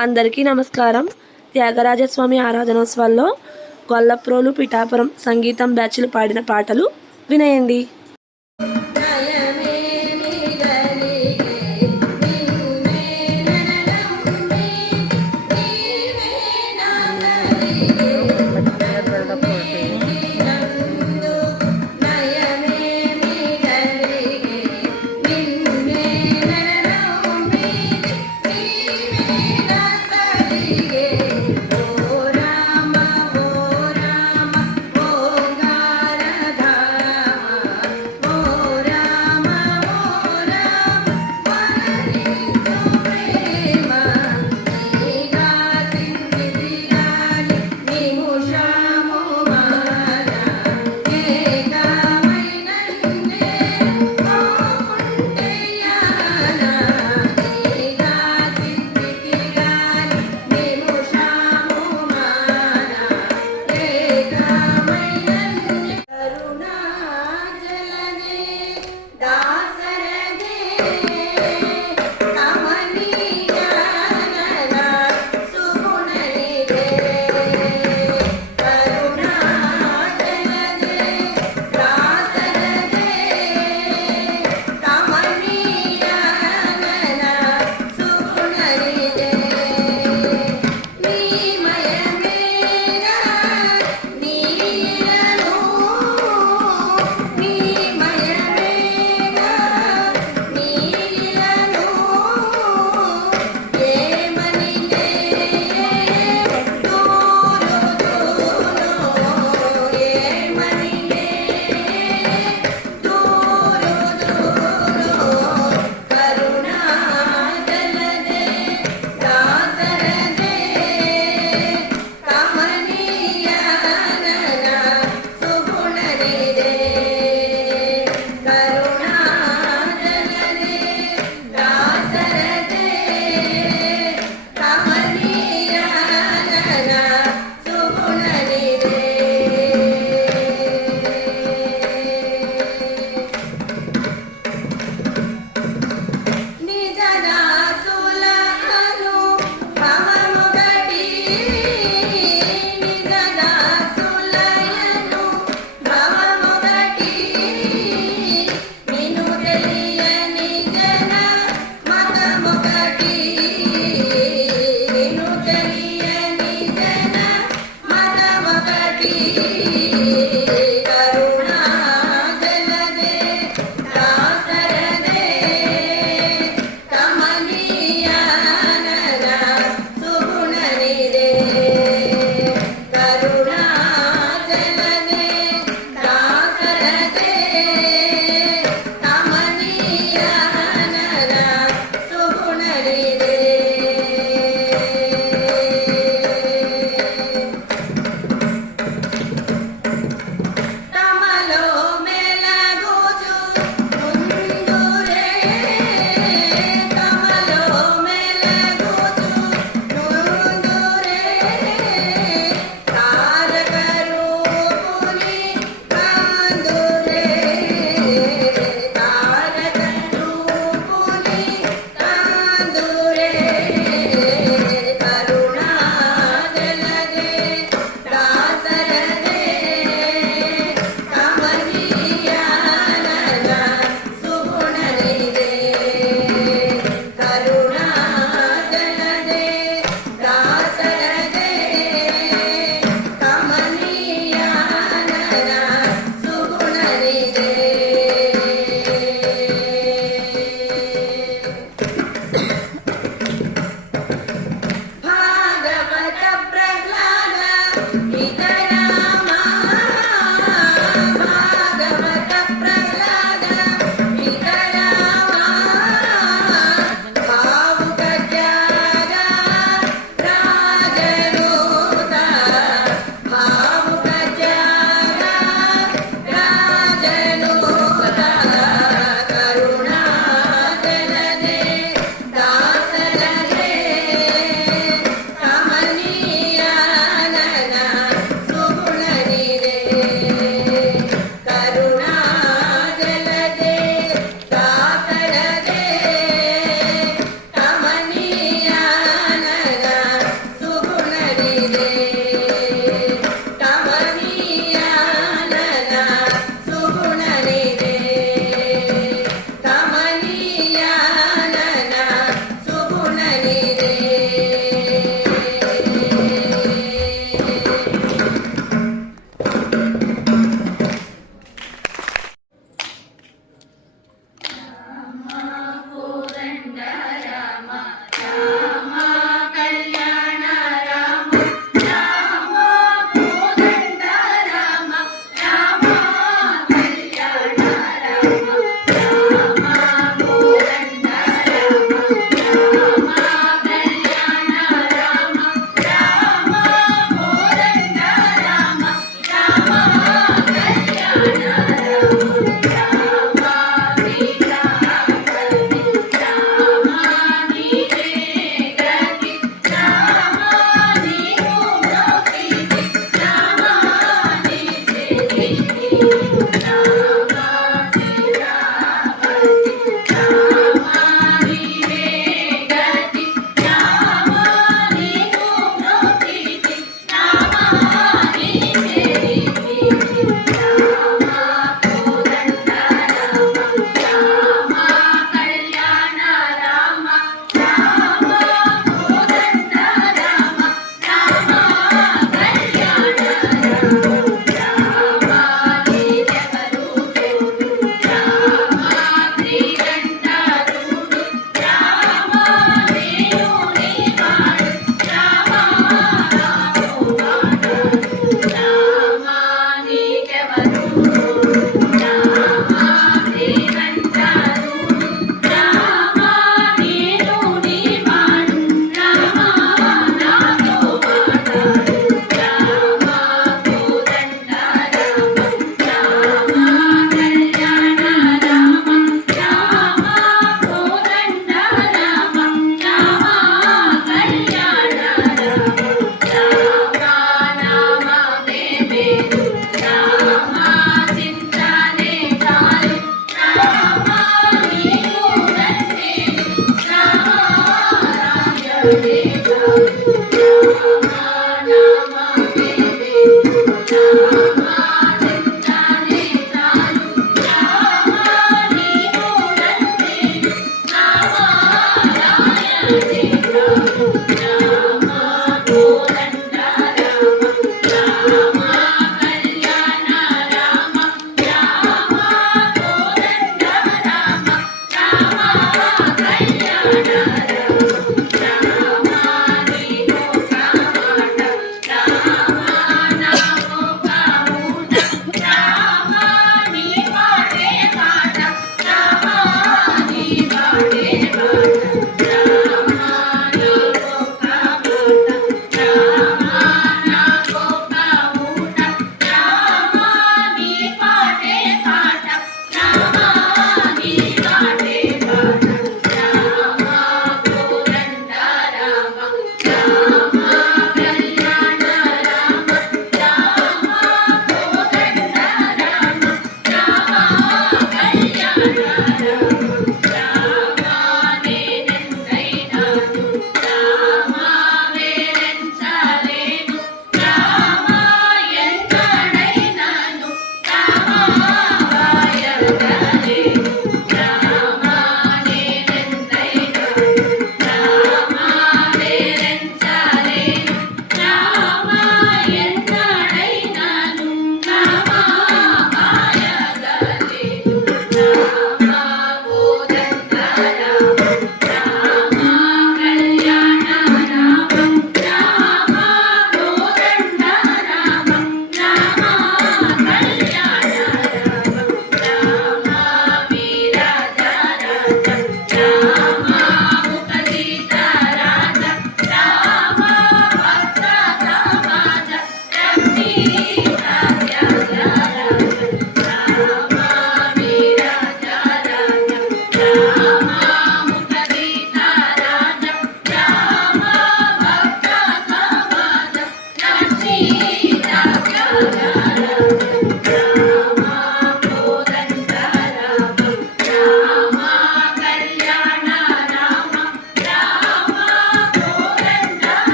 అందరికీ నమస్కారం. త్యాగరాజస్వామి ఆరాధనోత్సవాల్లో గొల్లప్రోలు పిఠాపురం సంగీతం బ్యాచ్లు పాడిన పాటలు వినయండి.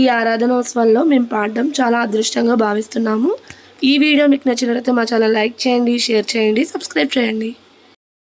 ఈ ఆరాధనోత్సవంలో మేము పాడడం చాలా అదృష్టంగా భావిస్తున్నాము. ఈ వీడియో మీకు నచ్చినట్లయితే మా ఛానల్ లైక్ చేయండి షేర్ చేయండి సబ్స్క్రైబ్ చేయండి.